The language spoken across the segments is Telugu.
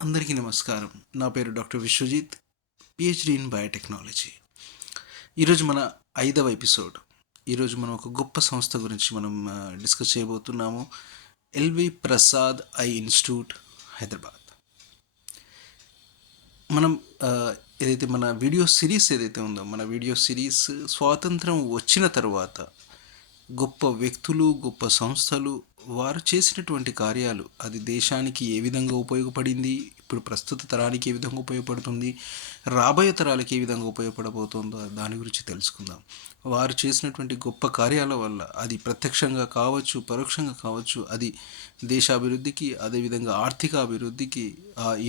అందరికీ నమస్కారం. నా పేరు doctor Vishwajit, PhD in biotechnology. ఈరోజు మన 5వ ఎపిసోడ్. ఈరోజు మనం ఒక గొప్ప సంస్థ గురించి డిస్కస్ చేయబోతున్నాము. LV Prasad eye institute, Hyderabad. మనం ఏదైతే మన వీడియో సిరీస్ ఏదైతే ఉందో, మన వీడియో సిరీస్ స్వాతంత్రం వచ్చిన తర్వాత గొప్ప వ్యక్తులు, గొప్ప సంస్థలు వారు చేసినటువంటి కార్యాలు, అది దేశానికి ఏ విధంగా ఉపయోగపడింది, ఇప్పుడు ప్రస్తుత తరానికి ఏ విధంగా ఉపయోగపడుతుంది, రాబోయే తరాలకి ఏ విధంగా ఉపయోగపడబోతుందో దాని గురించి తెలుసుకుందాం. వారు చేసినటువంటి గొప్ప కార్యాల వల్ల, అది ప్రత్యక్షంగా కావచ్చు, పరోక్షంగా కావచ్చు, అది దేశాభివృద్ధికి, అదేవిధంగా ఆర్థిక అభివృద్ధికి,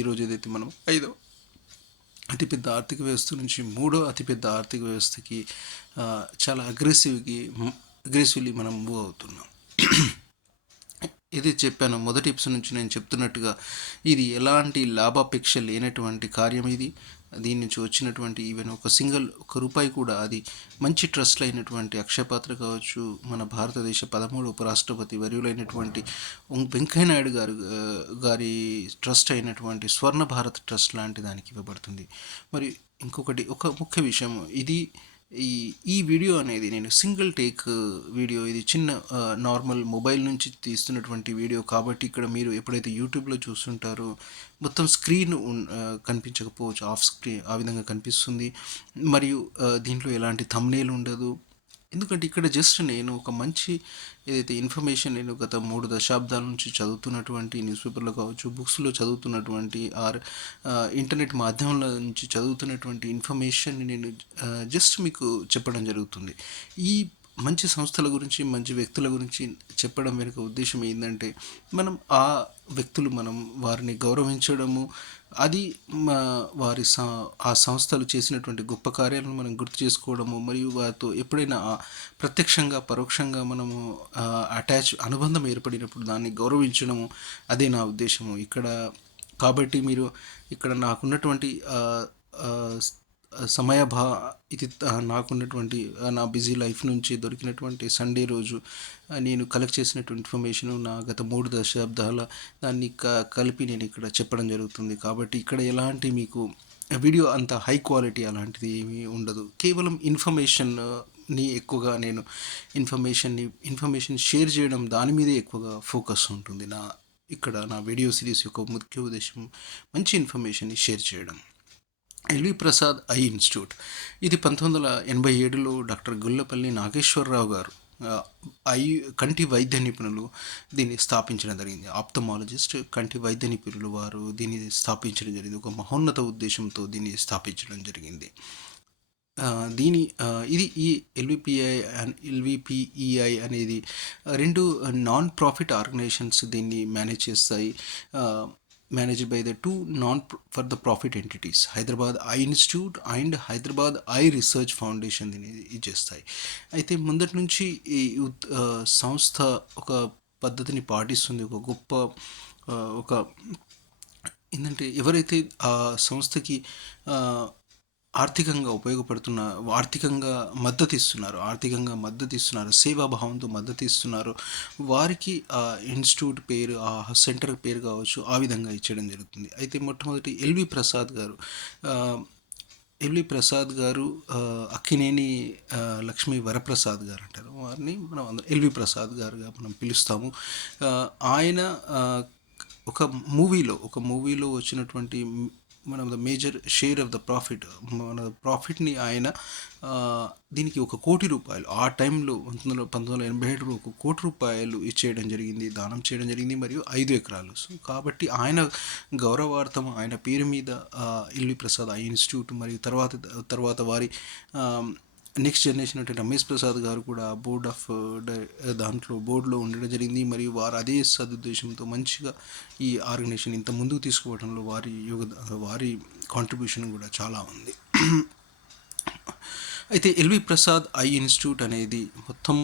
ఈరోజు ఏదైతే మనం ఐదో అతిపెద్ద ఆర్థిక వ్యవస్థ నుంచి మూడో అతిపెద్ద ఆర్థిక వ్యవస్థకి చాలా అగ్రెసివ్లీ మనం మూవ్ అవుతున్నాం. ఇది చెప్పాను మొదటి ఎపిసోడ్ నుంచి నేను చెప్తున్నట్టుగా, ఇది ఎలాంటి లాభాపేక్ష లేనటువంటి కార్యం. ఇది దీని నుంచి వచ్చినటువంటి ఈవెన్ ఒక రూపాయి కూడా, అది మంచి ట్రస్ట్లు అయినటువంటి అక్షయపాత్ర కావచ్చు, మన భారతదేశ 13 ఉపరాష్ట్రపతి వర్యులైనటువంటి వెంకయ్యనాయుడు గారి ట్రస్ట్ అయినటువంటి స్వర్ణ భారత్ ట్రస్ట్ లాంటి దానికి ఇవ్వబడుతుంది. మరి ఇంకొకటి, ఒక ముఖ్య విషయం, ఇది ఈ ఈ వీడియో అనేది నేను సింగిల్ టేక్ వీడియో, ఇది చిన్న నార్మల్ మొబైల్ నుంచి తీస్తున్నటువంటి వీడియో కాబట్టి, ఇక్కడ మీరు ఎప్పుడైతే యూట్యూబ్లో చూస్తుంటారో మొత్తం స్క్రీన్ కనిపించకపోవచ్చు, ఆఫ్ స్క్రీన్ ఆ విధంగా కనిపిస్తుంది. మరియు దీంట్లో ఎలాంటి థంబ్నెయిల్ ఉండదు. ఎందుకంటే ఇక్కడ జస్ట్ నేను ఒక మంచి ఏదైతే ఇన్ఫర్మేషన్, నేను గత 3 దశాబ్దాల నుంచి చదువుతున్నటువంటి న్యూస్ పేపర్లో కావచ్చు, బుక్స్లో చదువుతున్నటువంటి ఇంటర్నెట్ మాధ్యమంలో నుంచి చదువుతున్నటువంటి ఇన్ఫర్మేషన్ నేను జస్ట్ మీకు చెప్పడం జరుగుతుంది. ఈ మంచి సంస్థల గురించి, మంచి వ్యక్తుల గురించి చెప్పడం వెనుక ఉద్దేశం ఏంటంటే, ఆ వ్యక్తులు, వారిని గౌరవించడము, అది ఆ సంస్థలు చేసినటువంటి గొప్ప కార్యాలను మనం గుర్తు చేసుకోవడము, మరియు వారితో ఎప్పుడైనా ప్రత్యక్షంగా పరోక్షంగా అనుబంధం ఏర్పడినప్పుడు దాన్ని గౌరవించడము, అదే నా ఉద్దేశము ఇక్కడ. కాబట్టి మీరు ఇక్కడ నాకున్నటువంటి ఇది నాకున్నటువంటి నా బిజీ లైఫ్ నుంచి దొరికినటువంటి సండే రోజు నేను కలెక్ట్ చేసినటువంటి ఇన్ఫర్మేషను, నా గత 3 దశాబ్దాల దాన్ని కలిపి నేను ఇక్కడ చెప్పడం జరుగుతుంది. కాబట్టి ఇక్కడ ఎలాంటి మీకు వీడియో అంత హై క్వాలిటీ అలాంటిది ఏమీ ఉండదు. కేవలం ఎక్కువగా నేను ఇన్ఫర్మేషన్ షేర్ చేయడం, దాని మీదే ఎక్కువగా ఫోకస్ ఉంటుంది. నా వీడియో సిరీస్ యొక్క ముఖ్య ఉద్దేశం మంచి ఇన్ఫర్మేషన్ని షేర్ చేయడం. ఎల్వి ప్రసాద్ ఐ ఇన్స్టిట్యూట్, ఇది 1987లో డాక్టర్ గుల్లపల్లి నాగేశ్వరరావు గారు, కంటి వైద్య నిపుణులు దీన్ని స్థాపించడం జరిగింది. ఆప్థమాలజిస్ట్, కంటి వైద్య నిపుణులు వారు దీన్ని స్థాపించడం జరిగింది. ఒక మహోన్నత ఉద్దేశంతో దీన్ని స్థాపించడం జరిగింది. ఇది ఈ ఎల్విపిఈఐ అనేది 2 నాన్ ప్రాఫిట్ ఆర్గనైజేషన్స్ దీన్ని మేనేజ్ చేస్తాయి. Managed by the 2 non for the profit entities, Hyderabad eye institute and Hyderabad eye research foundation దీన్ని చేస్తాయి. అయితే ముందటి నుంచి ఈ సంస్థ ఒక పద్ధతిని పాటిస్తుంది. ఒక గొప్ప ఒక ఏంటంటే, ఎవరైతే ఆ సంస్థకి ఆర్థికంగా ఆర్థికంగా మద్దతు ఇస్తున్నారు, సేవాభావంతో మద్దతు ఇస్తున్నారు, వారికి ఆ ఇన్స్టిట్యూట్ పేరు, ఆ సెంటర్ పేరు కావచ్చు, ఆ విధంగా ఇచ్చడం జరుగుతుంది. అయితే మొట్టమొదటి ఎల్వి ప్రసాద్ గారు అక్కినేని లక్ష్మీ వరప్రసాద్ గారు అంటారు, వారిని మనం అందరం ఎల్వి ప్రసాద్ గారుగా మనం పిలుస్తాము. ఆయన ఒక మూవీలో వచ్చినటువంటి the major share of the profit, మన ప్రాఫిట్ని ఆయన దీనికి ₹1 కోటి, ఆ టైంలో 1987లో ₹1 కోటి ఇచ్చేయడం జరిగింది, దానం చేయడం జరిగింది, మరియు 5 ఎకరాలు. సో కాబట్టి ఆయన గౌరవార్థం, ఆయన పేరు మీద ఎల్వి ప్రసాద్ ఐ ఇన్స్టిట్యూట్, మరియు తర్వాత వారి నెక్స్ట్ జనరేషన్ అంటే రమేష్ ప్రసాద్ గారు కూడా బోర్డులో ఉండడం జరిగింది. మరియు వారు అదే సదుద్దేశంతో మంచిగా ఈ ఆర్గనైజేషన్ ఇంత ముందుకు తీసుకుపోవడంలో వారి కాంట్రిబ్యూషన్ కూడా చాలా ఉంది. అయితే ఎల్వి ప్రసాద్ ఐ ఇన్స్టిట్యూట్ అనేది మొత్తం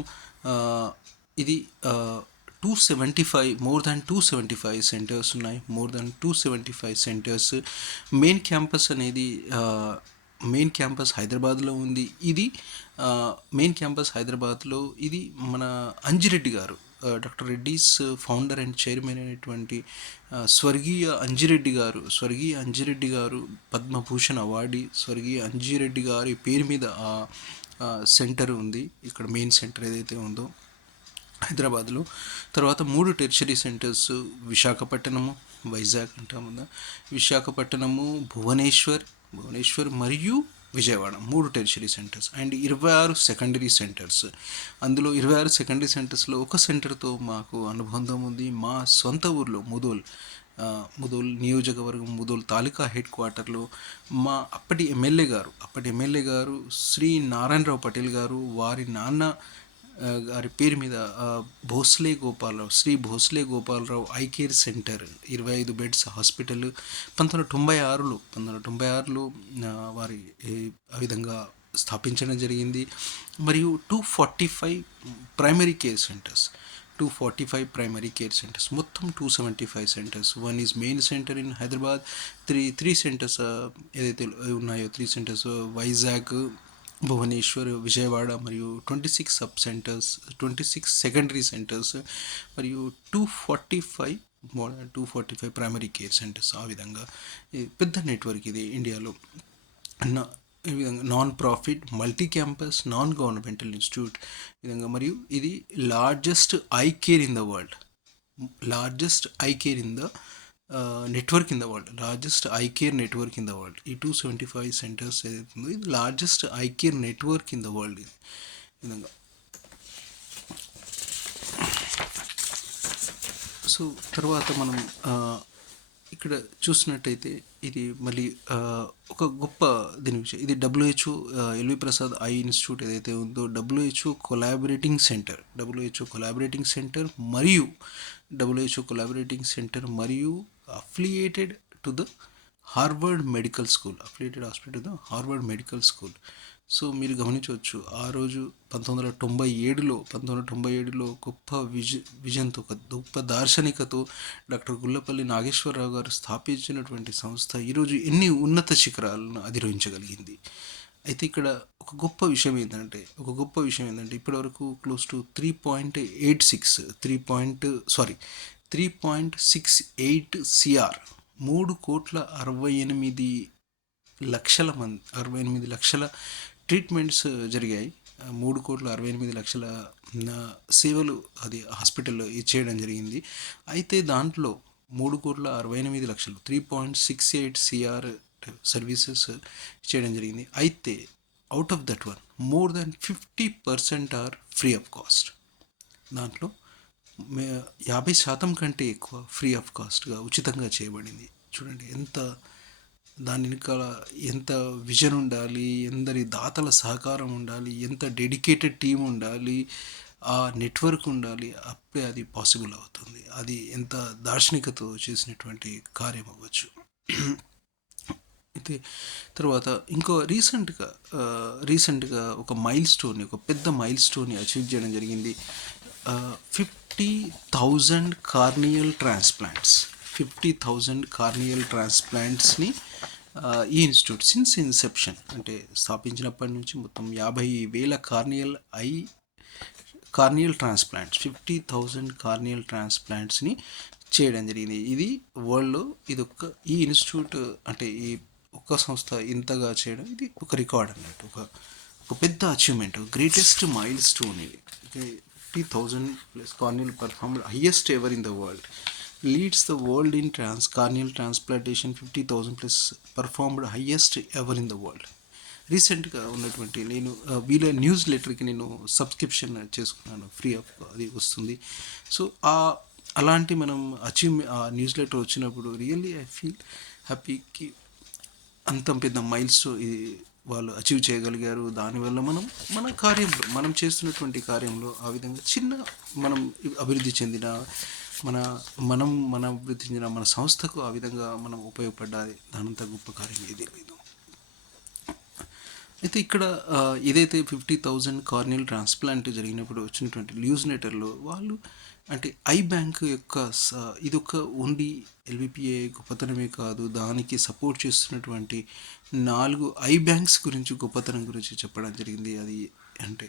ఇది 275 సెంటర్స్ ఉన్నాయి. 275 సెంటర్స్. మెయిన్ క్యాంపస్ హైదరాబాద్లో ఉంది. ఇది మెయిన్ క్యాంపస్ హైదరాబాద్లో, ఇది మన అంజిరెడ్డి గారు doctor Reddy's founder and chairman అయినటువంటి స్వర్గీయ అంజిరెడ్డి గారు పద్మభూషణ్ అవార్డీ స్వర్గీయ అంజిరెడ్డి గారి పేరు మీద సెంటర్ ఉంది. ఇక్కడ మెయిన్ సెంటర్ ఏదైతే ఉందో హైదరాబాద్లో. తర్వాత 3 టెర్షరీ సెంటర్స్ విశాఖపట్నము, వైజాగ్ అంటాము కదా, విశాఖపట్నము, భువనేశ్వర్ మరియు Vijayawada 3 tertiary centres and 26 secondary centres. అందులో 26 సెకండరీ సెంటర్స్లో ఒక సెంటర్తో మాకు అనుబంధం ఉంది. మా సొంత ఊర్లో ముదోల్ నియోజకవర్గం, ముదోల్ తాలూకా హెడ్ క్వార్టర్లో మా అప్పటి ఎమ్మెల్యే గారు శ్రీ నారాయణరావు పటేల్ గారు, వారి నాన్న గారి పేరు మీద Shri Bhosle Gopalarao eye care centre 25 beds hospital 1996లో వారి ఆ విధంగా స్థాపించడం జరిగింది. మరియు 245 primary care centres 245 primary care centres, మొత్తం 275 centres. 1 is main centre in Hyderabad. Three centres ఏదైతే ఉన్నాయో 3 సెంటర్స్ వైజాగ్, భువనేశ్వర్, విజయవాడ మరియు 26 సబ్ సెంటర్స్, 26 సెకండరీ సెంటర్స్ మరియు 245 ప్రైమరీ కేర్ సెంటర్స్. ఆ విధంగా పెద్ద నెట్వర్క్ ఇది ఇండియాలో. ఈ విధంగా non profit multi campus non governmental institute విధంగా. మరియు ఇది largest I care in the world, network in the world, largest I care network in the world. ఈ 275 సెంటర్స్ ఏదైతుందో ఇది largest I care network in the world. ఇది విధంగా. సో తర్వాత మనం ఇక్కడ చూసినట్టయితే ఇది మళ్ళీ ఒక గొప్ప దీని విషయం. ఇది WHO LV Prasad eye institute ఏదైతే ఉందో WHO కొలాబరేటింగ్ మరియు affiliated to the Harvard medical school. So మీరు గమనించవచ్చు, ఆ రోజు 1997లో గొప్ప విజన్తో, ఒక గొప్ప దార్శనికతో డాక్టర్ గుల్లపల్లి నాగేశ్వరరావు గారు స్థాపించినటువంటి సంస్థ ఈరోజు ఎన్ని ఉన్నత శిఖరాలను అధిరోహించగలిగింది. అయితే ఇక్కడ ఒక గొప్ప విషయం ఏంటంటే ఇప్పటివరకు క్లోజ్ టు 3.68 CR 3,68 లక్షల ట్రీట్మెంట్స్ జరిగాయి. 3,68 లక్షల సేవలు అది హాస్పిటల్లో చేయడం జరిగింది. అయితే దాంట్లో 3,68 లక్షలు 3.68 CR సర్వీసెస్ చేయడం జరిగింది. అయితే out of that one more than 50% are free of cost. దాంట్లో 50% కంటే ఎక్కువ ఫ్రీ ఆఫ్ కాస్ట్గా ఉచితంగా చేయబడింది. చూడండి దాని వెనకాల ఎంత విజన్ ఉండాలి, ఎందరి దాతల సహకారం ఉండాలి, ఎంత డెడికేటెడ్ టీం ఉండాలి, ఆ నెట్వర్క్ ఉండాలి, అప్పుడే అది పాసిబుల్ అవుతుంది. అది ఎంత దార్శనికతో చేసినటువంటి కార్యం అవ్వచ్చు. అయితే తర్వాత ఇంకో రీసెంట్గా ఒక పెద్ద మైల్ స్టోన్ని అచీవ్ చేయడం జరిగింది. 50,000 కార్నియల్ ట్రాన్స్ప్లాంట్స్ని ఈ ఇన్స్టిట్యూట్ సిన్స్ ఇన్సెప్షన్, అంటే స్థాపించినప్పటి నుంచి మొత్తం 50,000 కార్నియల్ ట్రాన్స్ప్లాంట్స్ 50,000 కార్నియల్ ట్రాన్స్ప్లాంట్స్ని చేయడం జరిగింది. ఇది వరల్డ్లో ఈ ఇన్స్టిట్యూట్, అంటే ఈ ఒక్క సంస్థ ఇంతగా చేయడం ఇది ఒక రికార్డ్ అన్నట్టు, ఒక పెద్ద అచీవ్మెంట్, గ్రేటెస్ట్ మైల్ స్టోన్ ఇది. 50,000+ corneal performed highest ever in the world, leads the world in corneal transplantation. 50,000+ performed highest ever in the world. రీసెంట్గా ఉన్నటువంటి నేను వీళ్ళ న్యూస్ లెటర్కి నేను సబ్స్క్రిప్షన్ చేసుకున్నాను, ఫ్రీ ఆఫ్ అది వస్తుంది. సో అలాంటి మనం ఆ న్యూస్ లెటర్ వచ్చినప్పుడు రియల్లీ ఐ ఫీల్ హ్యాపీకి. అంత పెద్ద మైల్స్ వాళ్ళు అచీవ్ చేయగలిగారు. దానివల్ల మనం చేస్తున్నటువంటి కార్యంలో ఆ విధంగా మనం అభివృద్ధి చెందిన మన సంస్థకు ఆ విధంగా మనం ఉపయోగపడ్డాలి. దానంత గొప్ప కార్యం ఏదీ లేదు. అయితే ఇక్కడ ఏదైతే 50,000 కార్నియల్ ట్రాన్స్ప్లాంట్ జరిగినప్పుడు వచ్చినటువంటి న్యూస్ లెటర్లో వాళ్ళు, అంటే ఐ బ్యాంక్ యొక్క ఇది ఒక ఓన్లీ ఎల్విపిఏ గొప్పతనమే కాదు, దానికి సపోర్ట్ చేస్తున్నటువంటి 4 ఐ బ్యాంక్స్ గొప్పతనం గురించి చెప్పడం జరిగింది. అది అంటే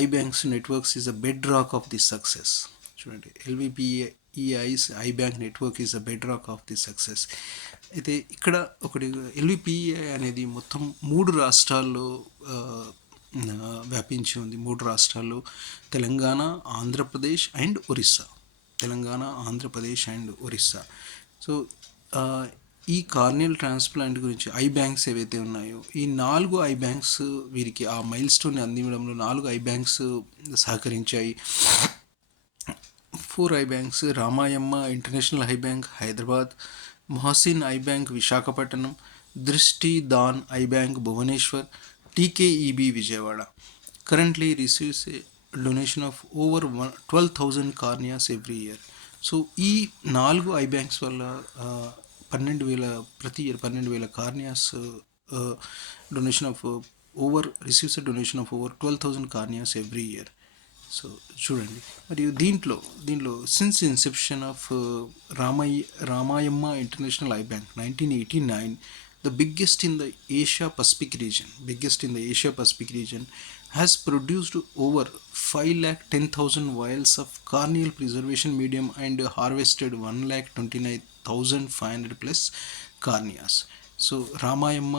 eye banks networks is a bedrock of the success. చూడండి, LVPEI's eye bank network is a bedrock of the success. అయితే ఇక్కడ ఒకటి, ఎల్విపిఈఐ అనేది మొత్తం 3 రాష్ట్రాల్లో ఆ, వ్యాపించి ఉంది. 3 రాష్ట్రాల్లో Telangana, Andhra Pradesh and Orissa. Telangana, Andhra Pradesh and Orissa. So ఆ, ఈ కార్నియల్ ట్రాన్స్ప్లాంట్ గురించి ఐ బ్యాంక్స్ ఏవైతే ఉన్నాయో, ఈ 4 ఐ బ్యాంక్స్ వీరికి ఆ మైల్ స్టోన్ అందించడంలో 4 ఐ బ్యాంక్స్ సహకరించాయి. 4 eye banks: Ramayamma international eye bank Hyderabad, Mohsin eye bank Visakhapatnam, Drushti Daan eye bank Bhubaneswar, TKEB Vijayawada. Currently receives a donation of over 12,000 corneas every year. So ఈ 4 ఐ బ్యాంక్స్ వల్ల 12,000 ప్రతి year 12,000 corneas donation of over receives donation of over 12,000 corneas every year. So చూడండి, మరియు దీంట్లో since inception of Ramayamma international eye bank 1989, the biggest in the Asia Pacific region, has produced over 510,000 vials of corneal preservation medium and harvested 129,500 plus corneas. So Ramayamma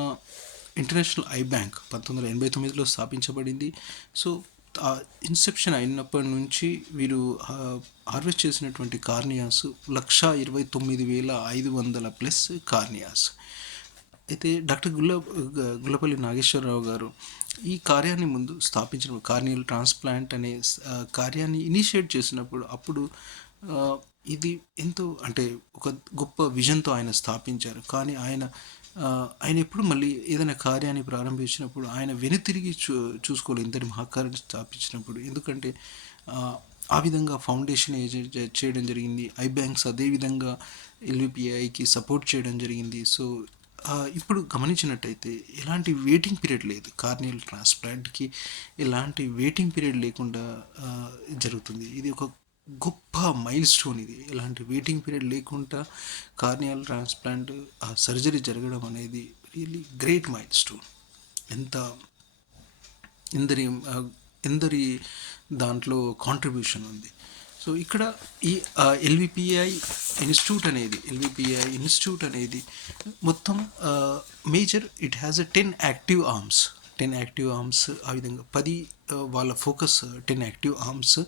international eye bank 1989లో స్థాపించబడింది. సో ఇన్సెప్షన్ అయినప్పటి నుంచి వీరు హార్వెస్ట్ చేసినటువంటి కార్నియాస్ 129,500 ప్లస్ కార్నియాస్. అయితే డాక్టర్ గుల్లపల్లి నాగేశ్వరరావు గారు ఈ కార్యాన్ని ముందు స్థాపించిన కార్నియల్ ట్రాన్స్ప్లాంట్ అనే కార్యాన్ని ఇనిషియేట్ చేసినప్పుడు అప్పుడు ఇది ఎంతో అంటే ఒక గొప్ప విజన్తో ఆయన స్థాపించారు. కానీ ఆయన ఎప్పుడు మళ్ళీ ఏదైనా కార్యాన్ని ప్రారంభించినప్పుడు ఆయన వెనుతిరిగి చూసుకోలేదు ఇంతటి మహాకార్యాన్ని స్థాపించినప్పుడు. ఎందుకంటే ఆ విధంగా ఫౌండేషన్ చేయడం జరిగింది. ఐ బ్యాంక్స్ అదేవిధంగా ఎల్విపిఐకి సపోర్ట్ చేయడం జరిగింది. సో ఇప్పుడు గమనించినట్టయితే ఎలాంటి వెయిటింగ్ పీరియడ్ లేదు. కార్నియల్ ట్రాన్స్ప్లాంట్కి ఎలాంటి వెయిటింగ్ పీరియడ్ లేకుండా జరుగుతుంది. ఇది ఒక గొప్ప మైల్ స్టోన్. ఇది ఎలాంటి వెయిటింగ్ పీరియడ్ లేకుండా కార్నియల్ ట్రాన్స్ప్లాంట్ సర్జరీ జరగడం అనేది రియల్లీ గ్రేట్ మైల్ స్టోన్. ఎందరి దాంట్లో కాంట్రిబ్యూషన్ ఉంది. సో ఇక్కడ ఈ ఎల్విపిఐ ఇన్స్టిట్యూట్ అనేది మొత్తం major it has 10 active arms. ఆ విధంగా 10 వాళ్ళ focus 10 active arms: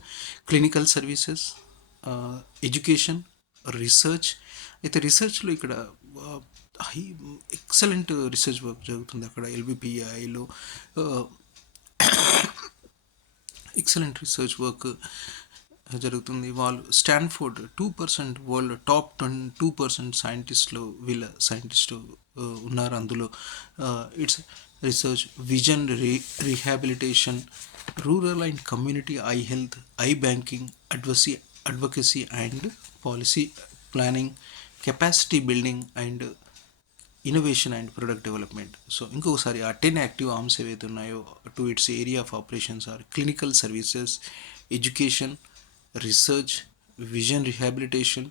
clinical services, education, research. అయితే రీసెర్చ్లో ఇక్కడ ఎక్సలెంట్ రీసెర్చ్ వర్క్ జరుగుతుంది అక్కడ ఎల్విపిఐలో. ఎక్సలెంట్ రీసెర్చ్ వర్క్ జరుగుతుంది. వాళ్ళు స్టాన్ఫోర్డ్ 2% వరల్డ్ టాప్ 2% సైంటిస్ట్లో వీళ్ళ సైంటిస్టు ఉన్నారు అందులో. Its research, vision rehabilitation, rural and community eye health, eye banking, advocacy and policy planning, capacity building and innovation and product development. So ఇంకొకసారి ఆ 10 యాక్టివ్ ఆర్మ్స్ ఏవైతే ఉన్నాయో to its area of operations are clinical services, education, research, vision rehabilitation,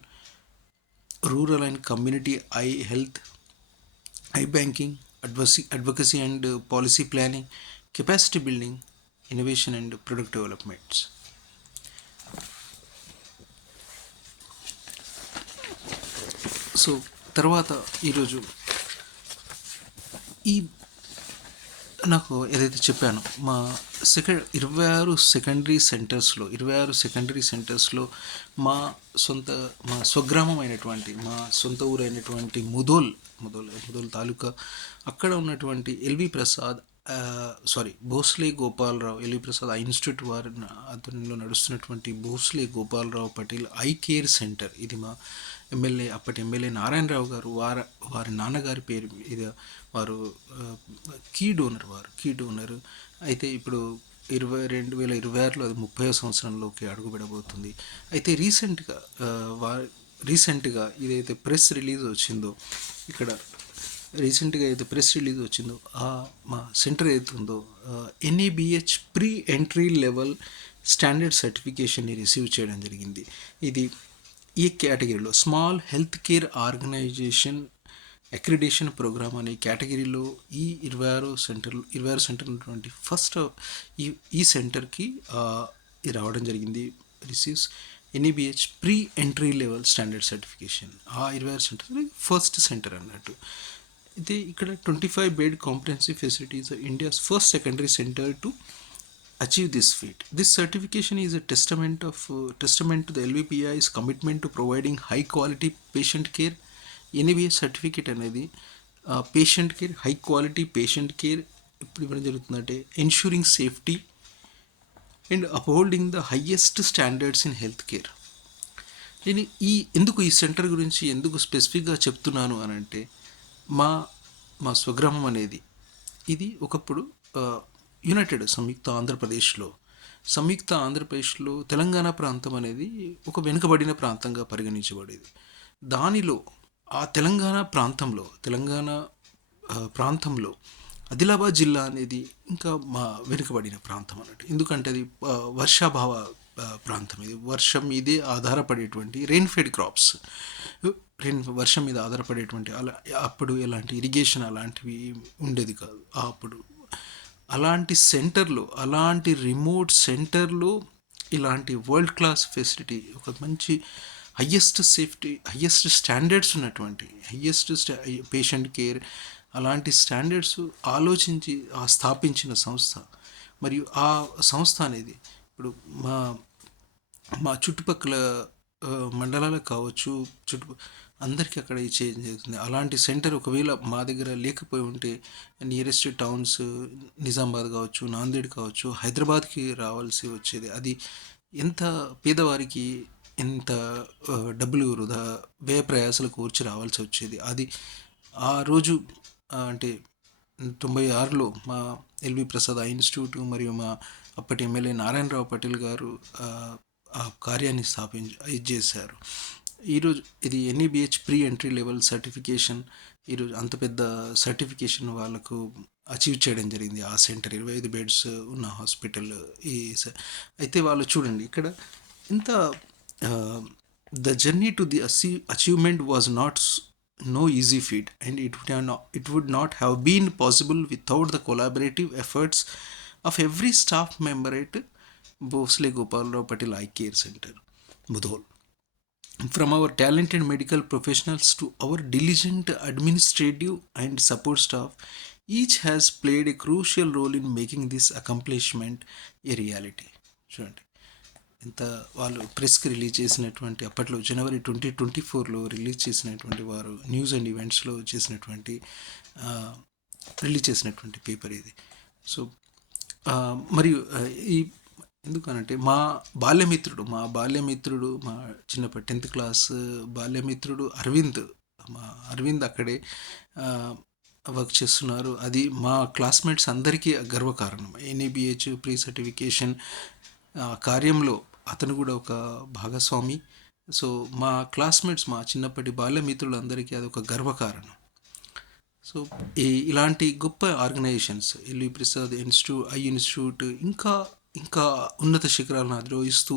rural and community eye health, eye banking, advocacy and policy planning, capacity building, innovation and product developments. So తర్వాత ఈరోజు నాకు ఏదైతే చెప్పానో మా 26 సెకండరీ సెంటర్స్లో మా స్వగ్రామం అయినటువంటి మా సొంత ఊరు అయినటువంటి ముదోల్ తాలూకా అక్కడ ఉన్నటువంటి Bhosle Gopalrao LV Prasad eye institute వారి ఆధ్వర్యంలో నడుస్తున్నటువంటి Bhosle Gopalrao Patel eye care centre. ఇది మా అప్పటి ఎమ్మెల్యే నారాయణరావు గారు వారి నాన్నగారి పేరు ఇది. వారు కీ డోనర్. అయితే ఇప్పుడు 2026లో అది 30వ సంవత్సరంలోకి అడుగుపెడబోతుంది. అయితే రీసెంట్గా ఇదైతే ప్రెస్ రిలీజ్ వచ్చిందో మా సెంటర్ ఏదైతే ఉందో NABH pre entry level standard సర్టిఫికేషన్ని రిసీవ్ చేయడం జరిగింది. ఇది ఈ కేటగిరీలో small health care organisation accreditation programme అనే కేటగిరీలో ఈ 26 సెంటర్ ఉన్నటువంటి ఫస్ట్ ఈ ఈ సెంటర్కి ఇది రావడం జరిగింది. Receives NABH pre entry level standard certification. ఆ 26 సెంటర్ ఫస్ట్ సెంటర్ అన్నట్టు. అయితే ఇక్కడ 25 bed comprehensive facilities India's first secondary centre to achieve this feat. This certification is a testament to the LVPI's commitment to providing high quality patient care. NABH certificate అనేది patient care, high quality patient care ఇప్పుడు ఇవ్వడం జరుగుతుందంటే ensuring safety and upholding the highest standards in health care. నేను ఎందుకు ఈ సెంటర్ గురించి ఎందుకు స్పెసిఫిక్గా చెప్తున్నాను అని అంటే మా మా స్వగ్రామం అనేది ఇది ఒకప్పుడు సంయుక్త ఆంధ్రప్రదేశ్లో తెలంగాణ ప్రాంతం అనేది ఒక వెనుకబడిన ప్రాంతంగా పరిగణించబడేది. దానిలో ఆ ప్రాంతంలో ఆదిలాబాద్ జిల్లా అనేది ఇంకా మా వెనుకబడిన ప్రాంతం అన్నట్టు. ఎందుకంటే అది వర్షాభావ ప్రాంతం. ఇది వర్షం మీదే ఆధారపడేటువంటి రెయిన్ఫెడ్ క్రాప్స్, వర్షం మీద ఆధారపడేటువంటి అప్పుడు ఎలాంటి ఇరిగేషన్ అలాంటివి ఉండేది కాదు. అప్పుడు అలాంటి రిమోట్ సెంటర్లో ఇలాంటి వరల్డ్ క్లాస్ ఫెసిలిటీ, ఒక మంచి హయ్యెస్ట్ సేఫ్టీ, హయ్యెస్ట్ స్టాండర్డ్స్ ఉన్నటువంటి పేషెంట్ కేర్, అలాంటి స్టాండర్డ్స్ ఆలోచించి స్థాపించిన సంస్థ. మరియు ఆ సంస్థ అనేది ఇప్పుడు మా చుట్టుపక్కల మండలాలకు కావచ్చు, అందరికీ అక్కడ చేంజ్ జరుగుతుంది. అలాంటి సెంటర్ ఒకవేళ మా దగ్గర లేకపోయి ఉంటే నియరెస్ట్ టౌన్స్ నిజామాబాద్ కావచ్చు, నాందేడ్ కావచ్చు, హైదరాబాద్కి రావాల్సి వచ్చేది. అది ఎంత పేదవారికి ఎంత డబ్బులు వృధా వ్యయ ప్రయాసాలు కూర్చి రావాల్సి వచ్చేది. అది ఆ రోజు అంటే 96లో మా ఎల్వి ప్రసాద్ ఐ ఇన్స్టిట్యూట్ మరియు మా అప్పటి ఎమ్మెల్యే నారాయణరావు పటేల్ గారు ఆ కార్యాన్ని ఇది చేశారు. ఈరోజు ఇది ఎన్ఈబిహెచ్ ప్రీ ఎంట్రీ లెవెల్ సర్టిఫికేషన్. ఈరోజు అంత పెద్ద సర్టిఫికేషన్ వాళ్ళకు అచీవ్ చేయడం జరిగింది. ఆ సెంటర్ 25 బెడ్స్ ఉన్న హాస్పిటల్. అయితే వాళ్ళు చూడండి ఇక్కడ ఇంత the journey to the achievement was no easy feat, and it would not have been possible without the collaborative efforts of every staff member at Bhosle Gopalrao Patil Eye Care Center, Mudhol. From our talented medical professionals to our diligent administrative and support staff, each has played a crucial role in making this accomplishment a reality. చూడండి ఇంత వాళ్ళు ప్రెస్కి రిలీజ్ చేసినటువంటి అప్పట్లో జనవరి 2024లో రిలీజ్ చేసినటువంటి వారు న్యూస్ అండ్ ఈవెంట్స్లో రిలీజ్ చేసినటువంటి పేపర్ ఇది. సో మరియు ఈ ఎందుకనంటే మా బాల్యమిత్రుడు మా చిన్నప్పటి 10th క్లాస్ బాల్యమిత్రుడు అరవింద్ అక్కడే వర్క్ చేస్తున్నారు. అది మా క్లాస్మేట్స్ అందరికీ గర్వకారణం. ఎన్ఏబిహెచ్ ప్రీ సర్టిఫికేషన్ కార్యంలో అతను కూడా ఒక భాగస్వామి. సో మా క్లాస్మేట్స్, మా చిన్నప్పటి బాల్యమిత్రులందరికీ అది ఒక గర్వకారణం. సో ఇలాంటి గొప్ప organisations LV Prasad eye institute ఇంకా ఉన్నత శిఖరాలను అధిరోహిస్తూ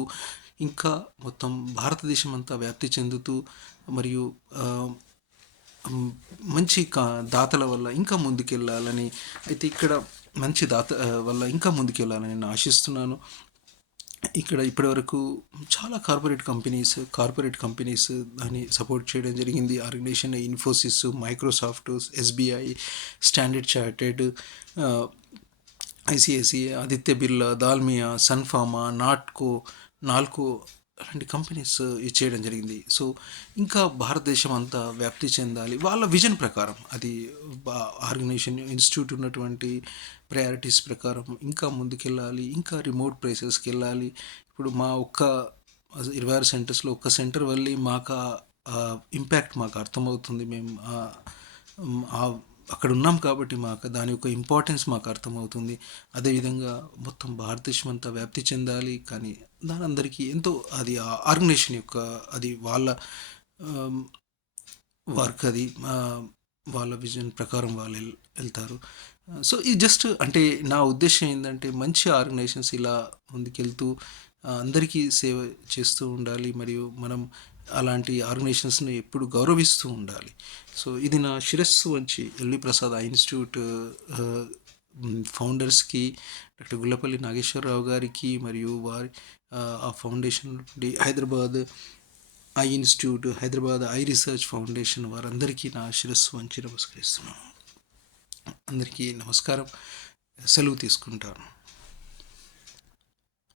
ఇంకా మొత్తం భారతదేశం అంతా వ్యాప్తి చెందుతూ మరియు మంచి దాతల వల్ల ఇంకా ముందుకెళ్ళాలని, అయితే ఇక్కడ మంచి దాత వల్ల ఇంకా ముందుకెళ్ళాలని నేను ఆశిస్తున్నాను. ఇక్కడ ఇప్పటివరకు చాలా కార్పొరేట్ కంపెనీస్ దాన్ని సపోర్ట్ చేయడం జరిగింది. Organisation Infosys, Microsoft, SBI, Standard Chartered, ICICI, Aditya Birla, Dalmia, Sun Pharma, Nalco అలాంటి కంపెనీస్ ఇది చేయడం జరిగింది. సో ఇంకా భారతదేశం అంతా వ్యాప్తి చెందాలి వాళ్ళ విజన్ ప్రకారం. అది ఆర్గనైజేషన్ ఇన్స్టిట్యూట్ ఉన్నటువంటి ప్రయారిటీస్ ప్రకారం ఇంకా ముందుకెళ్ళాలి, ఇంకా రిమోట్ ప్లేసెస్కి వెళ్ళాలి. ఇప్పుడు మా 26 సెంటర్స్లో ఒక్క సెంటర్ వల్ల మాకు ఇంపాక్ట్ మాకు అర్థమవుతుంది. మేము అక్కడ ఉన్నాం కాబట్టి మాకు దాని యొక్క ఇంపార్టెన్స్ మాకు అర్థమవుతుంది. అదేవిధంగా మొత్తం భారతదేశం అంతా వ్యాప్తి చెందాలి. కానీ దాని అందరికీ ఎంతో అది ఆర్గనైజేషన్ యొక్క అది వాళ్ళ వర్క్, అది వాళ్ళ విజన్ ప్రకారం వాళ్ళు వెళ్తారు. సో ఇది జస్ట్ అంటే నా ఉద్దేశం ఏంటంటే మంచి ఆర్గనైజేషన్స్ ఇలా ముందుకెళ్తూ అందరికీ సేవ చేస్తూ ఉండాలి. మరియు మనం అలాంటి ఆర్గనైజేషన్స్ని ఎప్పుడు గౌరవిస్తూ ఉండాలి. సో ఇది నా శిరస్సు వంచి ఎల్వి ప్రసాద్ ఐ ఇన్స్టిట్యూట్ ఫౌండర్స్కి, డాక్టర్ గుల్లపల్లి నాగేశ్వరరావు గారికి మరియు వారి ఆ ఫౌండేషన్ నుండి Hyderabad eye institute, Hyderabad eye research foundation వారందరికీ నా శిరస్సు వంచి నమస్కరిస్తున్నాను. అందరికీ నమస్కారం. సెలవు తీసుకుంటాను.